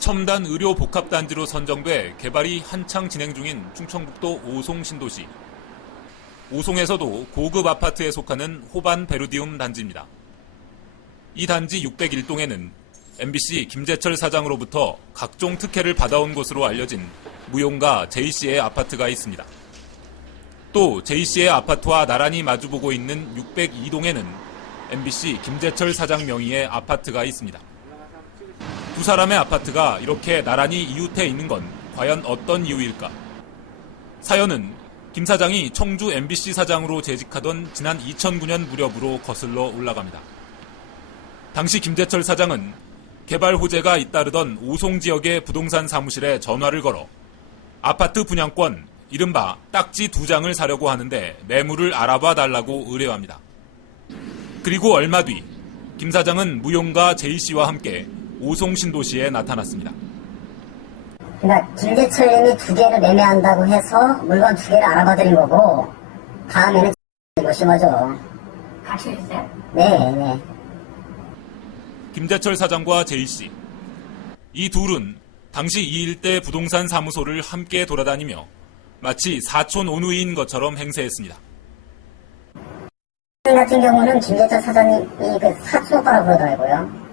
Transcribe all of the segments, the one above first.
첨단 의료 복합단지로 선정돼 개발이 한창 진행 중인 충청북도 오송 신도시. 오송에서도 고급 아파트에 속하는 호반 베르디움 단지입니다. 이 단지 601동에는 MBC 김재철 사장으로부터 각종 특혜를 받아온 것으로 알려진 무용가 J씨의 아파트가 있습니다. 또 J씨의 아파트와 나란히 마주보고 있는 602동에는 MBC 김재철 사장 명의의 아파트가 있습니다. 두 사람의 아파트가 이렇게 나란히 이웃해 있는 건 과연 어떤 이유일까? 사연은 김 사장이 청주 MBC 사장으로 재직하던 지난 2009년 무렵으로 거슬러 올라갑니다. 당시 김재철 사장은 개발 호재가 잇따르던 오송 지역의 부동산 사무실에 전화를 걸어 아파트 분양권, 이른바 딱지 2장을 사려고 하는데 매물을 알아봐 달라고 의뢰합니다. 그리고 얼마 뒤 김 사장은 무용가 J씨와 함께 오송 신도시에 나타났습니다. 그러니까 김재철님이 2개를 매매한다고 해서 물건 2개를 알아봐드린 거고 다음에는 것인 거죠. 같이 있어요? 네. 김재철 사장과 J씨. 이 둘은 당시 이 일대 부동산 사무소를 함께 돌아다니며 마치 사촌 오누이인 것처럼 행세했습니다. 같은 경우는 김재철 사장님이 그 사촌 오빠라고 그러더라고요.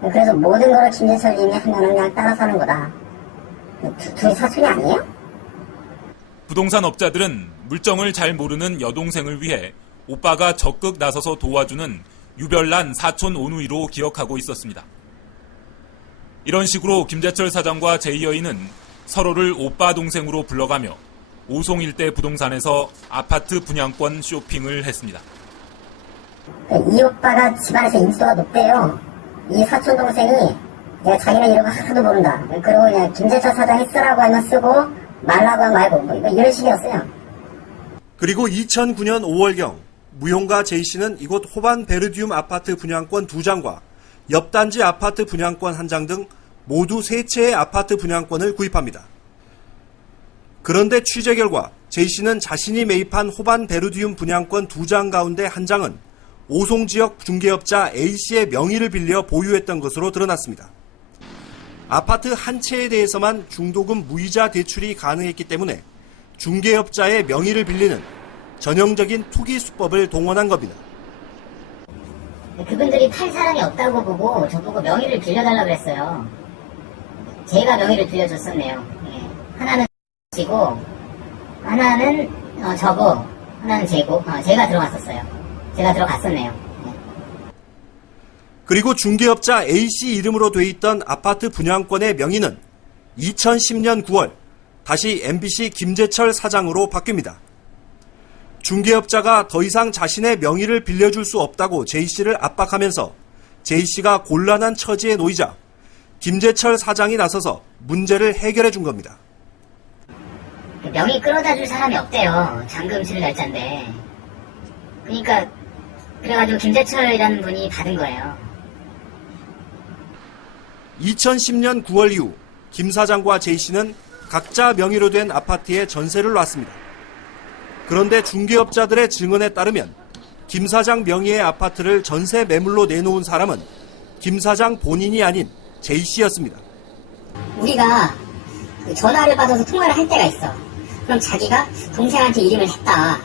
그래서 모든 거를 김재철님이 하면은 그냥 따라서 하는 거다. 둘이 사촌이 아니에요? 부동산 업자들은 물정을 잘 모르는 여동생을 위해 오빠가 적극 나서서 도와주는 유별난 사촌 오누이로 기억하고 있었습니다. 이런 식으로 김재철 사장과 J 여인은 서로를 오빠 동생으로 불러가며 오송 일대 부동산에서 아파트 분양권 쇼핑을 했습니다. 이 오빠가 집안에서 인지도가 높대요. 이 사촌 동생이 내가 자기는 이런 거 하나도 모른다. 그리고 그냥 김재철 사장이 쓰라고 하면 쓰고 말라고 하면 말고 뭐 이런 식이었어요. 그리고 2009년 5월경 무용가 J씨는 이곳 호반 베르디움 아파트 분양권 2장과 옆 단지 아파트 분양권 1장 등 모두 3채의 아파트 분양권을 구입합니다. 그런데 취재 결과 J씨는 자신이 매입한 호반 베르디움 분양권 2장 가운데 1장은 오송 지역 중개업자 A씨의 명의를 빌려 보유했던 것으로 드러났습니다. 아파트 한 채에 대해서만 중도금 무이자 대출이 가능했기 때문에 중개업자의 명의를 빌리는 전형적인 투기 수법을 동원한 겁니다. 그분들이 팔 사람이 없다고 보고 저보고 명의를 빌려달라고 그랬어요. 제가 명의를 빌려줬었네요. 하나는 지고 하나는 저고 하나는 제고 제가 들어갔었어요. 제가 들어갔었네요. 그리고 중개업자 A씨 이름으로 돼 있던 아파트 분양권의 명의는 2010년 9월 다시 MBC 김재철 사장으로 바뀝니다. 중개업자가 더 이상 자신의 명의를 빌려줄 수 없다고 J씨를 압박하면서 J씨가 곤란한 처지에 놓이자 김재철 사장이 나서서 문제를 해결해 준 겁니다. 명의 끌어다 줄 사람이 없대요. 잔금 치를 날짜인데. 그러니까 그래가지고 김재철이라는 분이 받은 거예요. 2010년 9월 이후 김 사장과 J씨는 각자 명의로 된 아파트에 전세를 놨습니다. 그런데 중개업자들의 증언에 따르면 김 사장 명의의 아파트를 전세 매물로 내놓은 사람은 김 사장 본인이 아닌 J씨였습니다. 우리가 전화를 받아서 통화를 할 때가 있어. 그럼 자기가 동생한테 이름을 했다.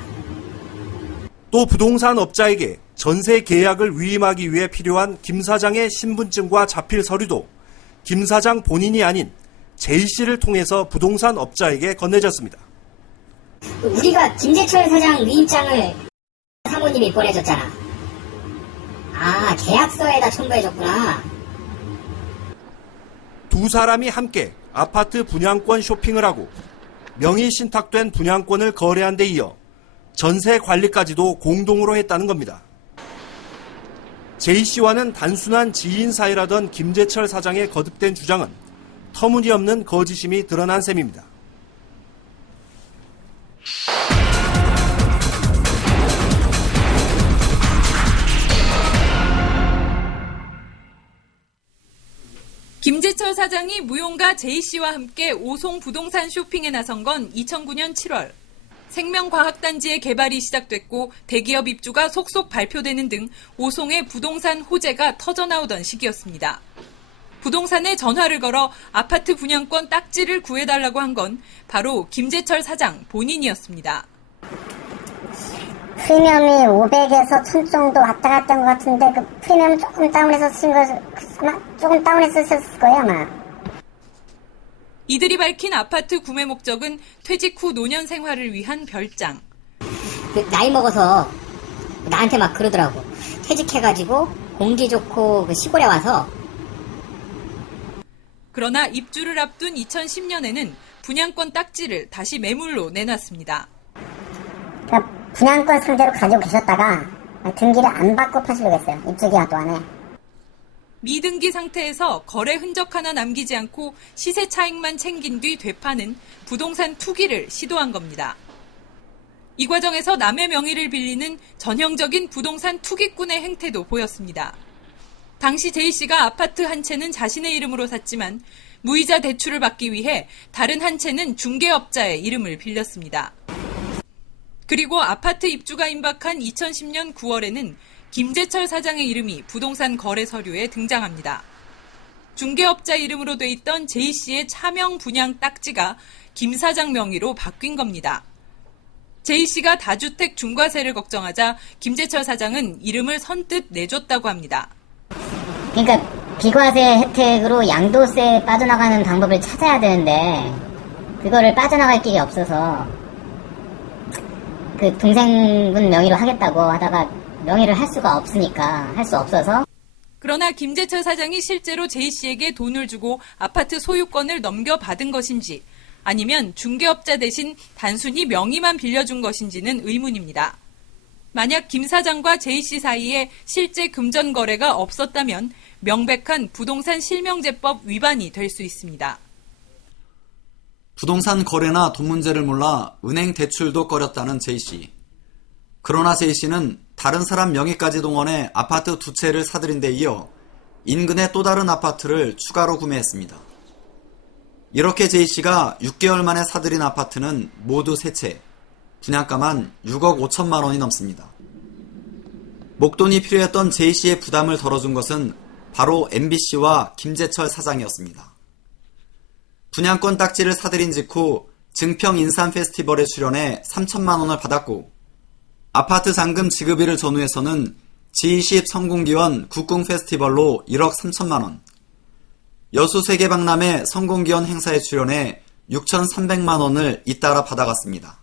또 부동산 업자에게 전세 계약을 위임하기 위해 필요한 김 사장의 신분증과 자필 서류도 김 사장 본인이 아닌 J씨를 통해서 부동산 업자에게 건네졌습니다. 우리가 김재철 사장 위임장을 사모님이 보내줬잖아. 아, 계약서에다 첨부해줬구나. 두 사람이 함께 아파트 분양권 쇼핑을 하고 명의 신탁된 분양권을 거래한 데 이어 전세 관리까지도 공동으로 했다는 겁니다. J씨와는 단순한 지인 사이라던 김재철 사장의 거듭된 주장은 터무니없는 거짓임이 드러난 셈입니다. 김재철 사장이 무용가 J씨와 함께 오송 부동산 쇼핑에 나선 건 2009년 7월. 생명과학단지의 개발이 시작됐고 대기업 입주가 속속 발표되는 등 오송의 부동산 호재가 터져나오던 시기였습니다. 부동산에 전화를 걸어 아파트 분양권 딱지를 구해달라고 한 건 바로 김재철 사장 본인이었습니다. 프리미엄이 500에서 1000 정도 왔다 갔다 한 것 같은데 그 프리미엄 조금 다운해서 쓴 거, 아마 조금 다운해서 썼을 거예요, 아마. 이들이 밝힌 아파트 구매 목적은 퇴직 후 노년 생활을 위한 별장. 나이 먹어서 나한테 막 그러더라고. 퇴직해가지고 공기 좋고 시골에 와서. 그러나 입주를 앞둔 2010년에는 분양권 딱지를 다시 매물로 내놨습니다. 그러니까 분양권 상대로 가지고 계셨다가 등기를 안 받고 파시려고 했어요. 입주 기간 동안에. 미등기 상태에서 거래 흔적 하나 남기지 않고 시세 차익만 챙긴 뒤 되파는 부동산 투기를 시도한 겁니다. 이 과정에서 남의 명의를 빌리는 전형적인 부동산 투기꾼의 행태도 보였습니다. 당시 J씨가 아파트 한 채는 자신의 이름으로 샀지만 무이자 대출을 받기 위해 다른 한 채는 중개업자의 이름을 빌렸습니다. 그리고 아파트 입주가 임박한 2010년 9월에는 김재철 사장의 이름이 부동산 거래 서류에 등장합니다. 중개업자 이름으로 돼 있던 J씨의 차명 분양 딱지가 김 사장 명의로 바뀐 겁니다. J씨가 다주택 중과세를 걱정하자 김재철 사장은 이름을 선뜻 내줬다고 합니다. 그러니까 비과세 혜택으로 양도세 빠져나가는 방법을 찾아야 되는데 그거를 빠져나갈 길이 없어서 그 동생분 명의로 하겠다고 하다가 명의를 할 수가 없으니까 할 수 없어서. 그러나 김재철 사장이 실제로 J씨에게 돈을 주고 아파트 소유권을 넘겨받은 것인지 아니면 중개업자 대신 단순히 명의만 빌려준 것인지는 의문입니다. 만약 김 사장과 J씨 사이에 실제 금전 거래가 없었다면 명백한 부동산 실명제법 위반이 될 수 있습니다. 부동산 거래나 돈 문제를 몰라 은행 대출도 꺼렸다는 J씨. 그러나 J씨는 다른 사람 명의까지 동원해 아파트 2채를 사들인 데 이어 인근의 또 다른 아파트를 추가로 구매했습니다. 이렇게 J씨가 6개월 만에 사들인 아파트는 모두 3채, 분양가만 6억 5천만 원이 넘습니다. 목돈이 필요했던 J씨의 부담을 덜어준 것은 바로 MBC와 김재철 사장이었습니다. 분양권 딱지를 사들인 직후 증평 인삼 페스티벌에 출연해 3천만 원을 받았고 아파트 잔금 지급일을 전후해서는 G20 성공기원 국궁 페스티벌로 1억 3천만 원, 여수 세계박람회 성공기원 행사에 출연해 6,300만 원을 잇따라 받아갔습니다.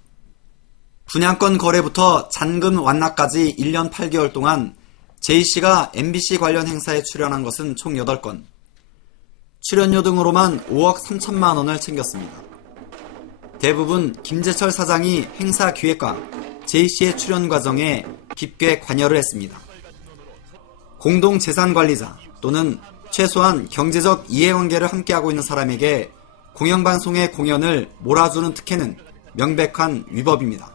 분양권 거래부터 잔금 완납까지 1년 8개월 동안 J씨가 MBC 관련 행사에 출연한 것은 총 8건, 출연료 등으로만 5억 3천만 원을 챙겼습니다. 대부분 김재철 사장이 행사 기획과 J씨의 출연 과정에 깊게 관여를 했습니다. 공동재산관리자 또는 최소한 경제적 이해관계를 함께하고 있는 사람에게 공영방송의 공연을 몰아주는 특혜는 명백한 위법입니다.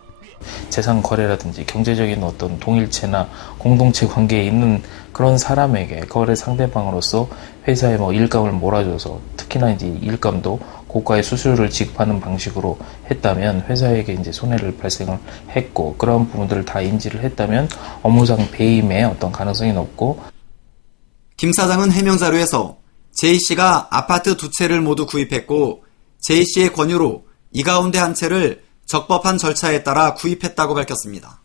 재산 거래라든지 경제적인 어떤 동일체나 공동체 관계에 있는 그런 사람에게 거래 상대방으로서 회사에 일감을 몰아줘서 특히나 이제 일감도 고가의 수수료를 지급하는 방식으로 했다면 회사에게 이제 손해를 발생을 했고 그런 부분들을 다 인지를 했다면 업무상 배임의 어떤 가능성이 높고. 김 사장은 해명 자료에서 J씨가 아파트 2채를 모두 구입했고 J씨의 권유로 이 가운데 한 채를 적법한 절차에 따라 구입했다고 밝혔습니다.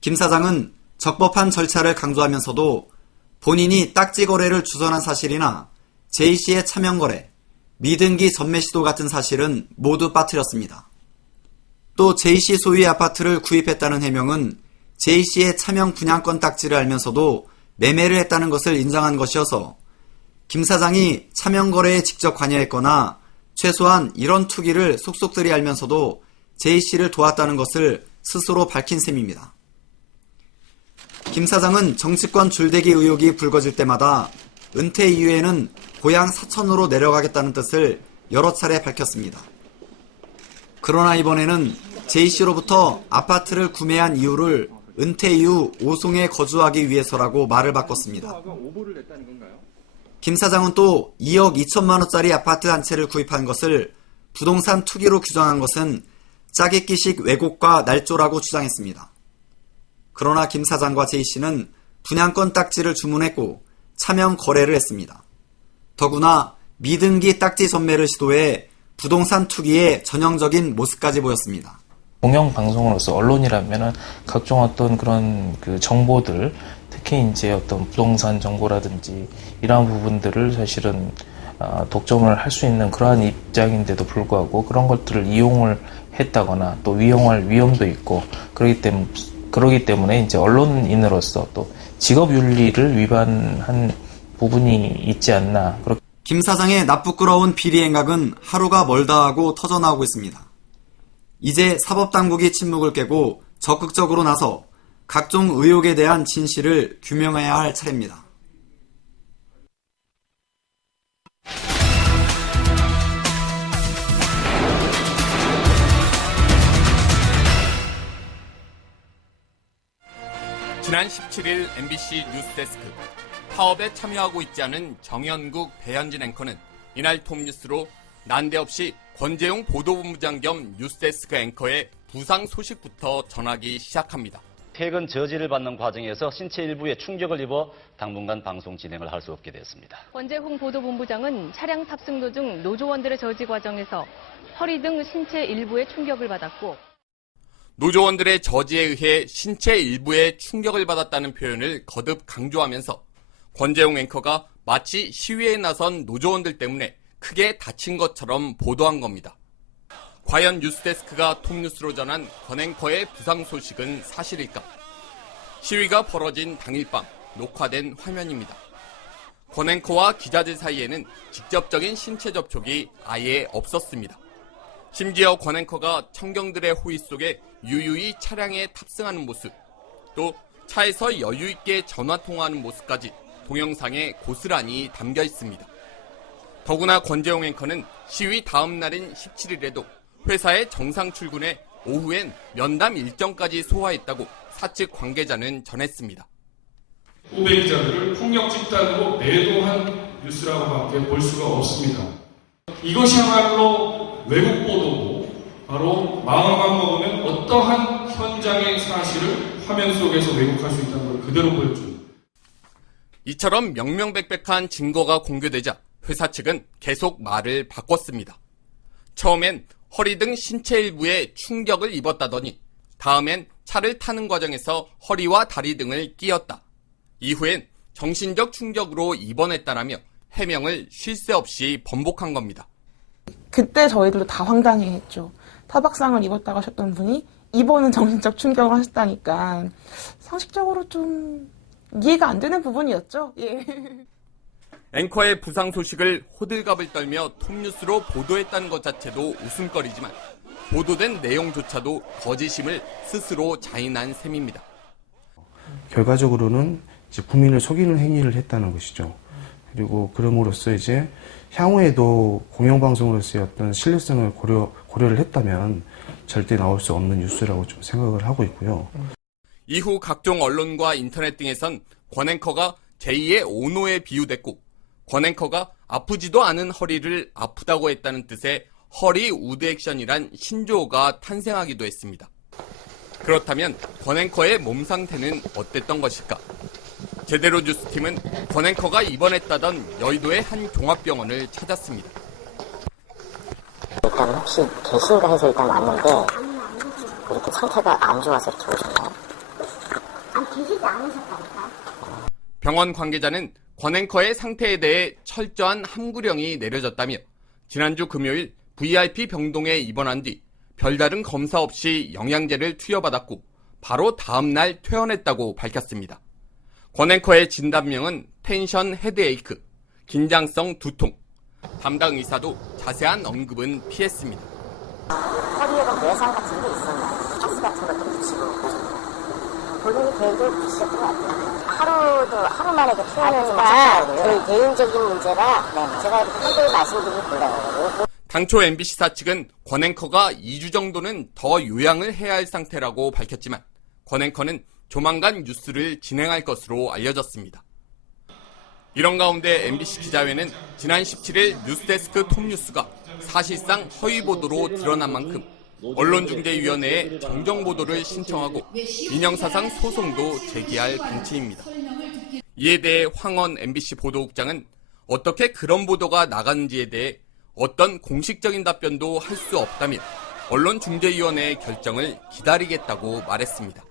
김 사장은 적법한 절차를 강조하면서도 본인이 딱지 거래를 주선한 사실이나 J씨의 차명 거래, 미등기 전매 시도 같은 사실은 모두 빠뜨렸습니다. 또 J씨 소유의 아파트를 구입했다는 해명은 J씨의 차명 분양권 딱지를 알면서도 매매를 했다는 것을 인정한 것이어서 김 사장이 차명 거래에 직접 관여했거나 최소한 이런 투기를 속속들이 알면서도 J씨를 도왔다는 것을 스스로 밝힌 셈입니다. 김 사장은 정치권 줄대기 의혹이 불거질 때마다 은퇴 이후에는 고향 사천으로 내려가겠다는 뜻을 여러 차례 밝혔습니다. 그러나 이번에는 J씨로부터 아파트를 구매한 이유를 은퇴 이후 오송에 거주하기 위해서라고 말을 바꿨습니다. 김 사장은 또 2억 2천만 원짜리 아파트 한 채를 구입한 것을 부동산 투기로 규정한 것은 짜깁기식 왜곡과 날조라고 주장했습니다. 그러나 김 사장과 J씨는 분양권 딱지를 주문했고 차명 거래를 했습니다. 더구나 미등기 딱지 전매를 시도해 부동산 투기의 전형적인 모습까지 보였습니다. 공영방송으로서 언론이라면은 각종 어떤 그런 그 정보들, 특히 이제 어떤 부동산 정보라든지 이러한 부분들을 사실은 독점을 할 수 있는 그러한 입장인데도 불구하고 그런 것들을 이용을 했다거나 또 위용할 위험도 있고 그러기 때문에 이제 언론인으로서 또 직업윤리를 위반한 부분이 있지 않나. 김 사장의 나쁘끄러운 비리 행각은 하루가 멀다 하고 터져나오고 있습니다. 이제 사법당국이 침묵을 깨고 적극적으로 나서 각종 의혹에 대한 진실을 규명해야 할 차례입니다. 지난 17일 MBC 뉴스데스크 파업에 참여하고 있지 않은 정연국, 배현진 앵커는 이날 톱뉴스로 난데없이 권재용 보도본부장 겸 뉴스데스크 앵커의 부상 소식부터 전하기 시작합니다. 퇴근 저지를 받는 과정에서 신체 일부에 충격을 입어 당분간 방송 진행을 할 수 없게 됐습니다. 권재홍 보도본부장은 차량 탑승 도중 노조원들의 저지 과정에서 허리 등 신체 일부에 충격을 받았고 노조원들의 저지에 의해 신체 일부에 충격을 받았다는 표현을 거듭 강조하면서 권재용 앵커가 마치 시위에 나선 노조원들 때문에 크게 다친 것처럼 보도한 겁니다. 과연 뉴스데스크가 톱뉴스로 전한 권 앵커의 부상 소식은 사실일까? 시위가 벌어진 당일 밤 녹화된 화면입니다. 권 앵커와 기자들 사이에는 직접적인 신체 접촉이 아예 없었습니다. 심지어 권 앵커가 청경들의 호의 속에 유유히 차량에 탑승하는 모습, 또 차에서 여유 있게 전화 통화하는 모습까지 동영상에 고스란히 담겨 있습니다. 더구나 권재용 앵커는 시위 다음 날인 17일에도 회사에 정상 출근해 오후엔 면담 일정까지 소화했다고 사측 관계자는 전했습니다. 후배 기자들을 폭력 집단으로 매도한 뉴스라고밖에 볼 수가 없습니다. 이것이야말로 왜곡 보도고 바로 마음만 먹으면 어떠한 현장의 사실을 화면 속에서 왜곡할 수 있다는 걸 그대로 보여줍니다. 이처럼 명명백백한 증거가 공개되자 회사 측은 계속 말을 바꿨습니다. 처음엔 허리 등 신체 일부에 충격을 입었다더니 다음엔 차를 타는 과정에서 허리와 다리 등을 끼었다. 이후엔 정신적 충격으로 입원했다라며 해명을 쉴 새 없이 번복한 겁니다. 그때 저희들도 다 황당해했죠. 타박상을 입었다고 하셨던 분이 이번은 정신적 충격을 하셨다니까 상식적으로 좀 이해가 안 되는 부분이었죠. 예. 앵커의 부상 소식을 호들갑을 떨며 톱뉴스로 보도했다는 것 자체도 웃음거리지만 보도된 내용조차도 거짓임을 스스로 자인한 셈입니다. 결과적으로는 이제 국민을 속이는 행위를 했다는 것이죠. 그리고 그럼으로써 이제 향후에도 공영방송으로서의 어떤 신뢰성을 고려를 했다면 절대 나올 수 없는 뉴스라고 좀 생각을 하고 있고요. 이후 각종 언론과 인터넷 등에선 권 앵커가 제2의 오노에 비유됐고 권 앵커가 아프지도 않은 허리를 아프다고 했다는 뜻의 허리 우드 액션이란 신조어가 탄생하기도 했습니다. 그렇다면 권 앵커의 몸 상태는 어땠던 것일까? 제대로 뉴스팀은 권 앵커가 입원했다던 여의도의 한 종합병원을 찾았습니다. 일단 혹시 계신가 해서 일단 왔는데 이렇게 상태가 안 좋아서 이렇게 오셨나요? 계시지 않으셨다니까. 병원 관계자는 권 앵커의 상태에 대해 철저한 함구령이 내려졌다며 지난주 금요일 VIP 병동에 입원한 뒤 별다른 검사 없이 영양제를 투여받았고 바로 다음 날 퇴원했다고 밝혔습니다. 권 앵커의 진단명은 텐션 헤드에이크, 긴장성 두통. 담당 의사도 자세한 언급은 피했습니다. 허리에는 내상 같은 게 있었나요? 가스 같은 것도 붙이고 본인이 개인적으로 붙이셨던 것 같아요. 하루 만에 퇴원을 개인적인 문제라 제가 이렇게 한번 말씀드리기 곤란해요. 당초 MBC사 측은 권 앵커가 2주 정도는 더 요양을 해야 할 상태라고 밝혔지만 권 앵커는 조만간 뉴스를 진행할 것으로 알려졌습니다. 이런 가운데 MBC 기자회는 지난 17일 뉴스데스크 톱뉴스가 사실상 허위 보도로 드러난 만큼 언론중재위원회에 정정보도를 신청하고 민영사상 소송도 제기할 방침입니다. 이에 대해 황원 MBC 보도국장은 어떻게 그런 보도가 나가는지에 대해 어떤 공식적인 답변도 할 수 없다며 언론중재위원회의 결정을 기다리겠다고 말했습니다.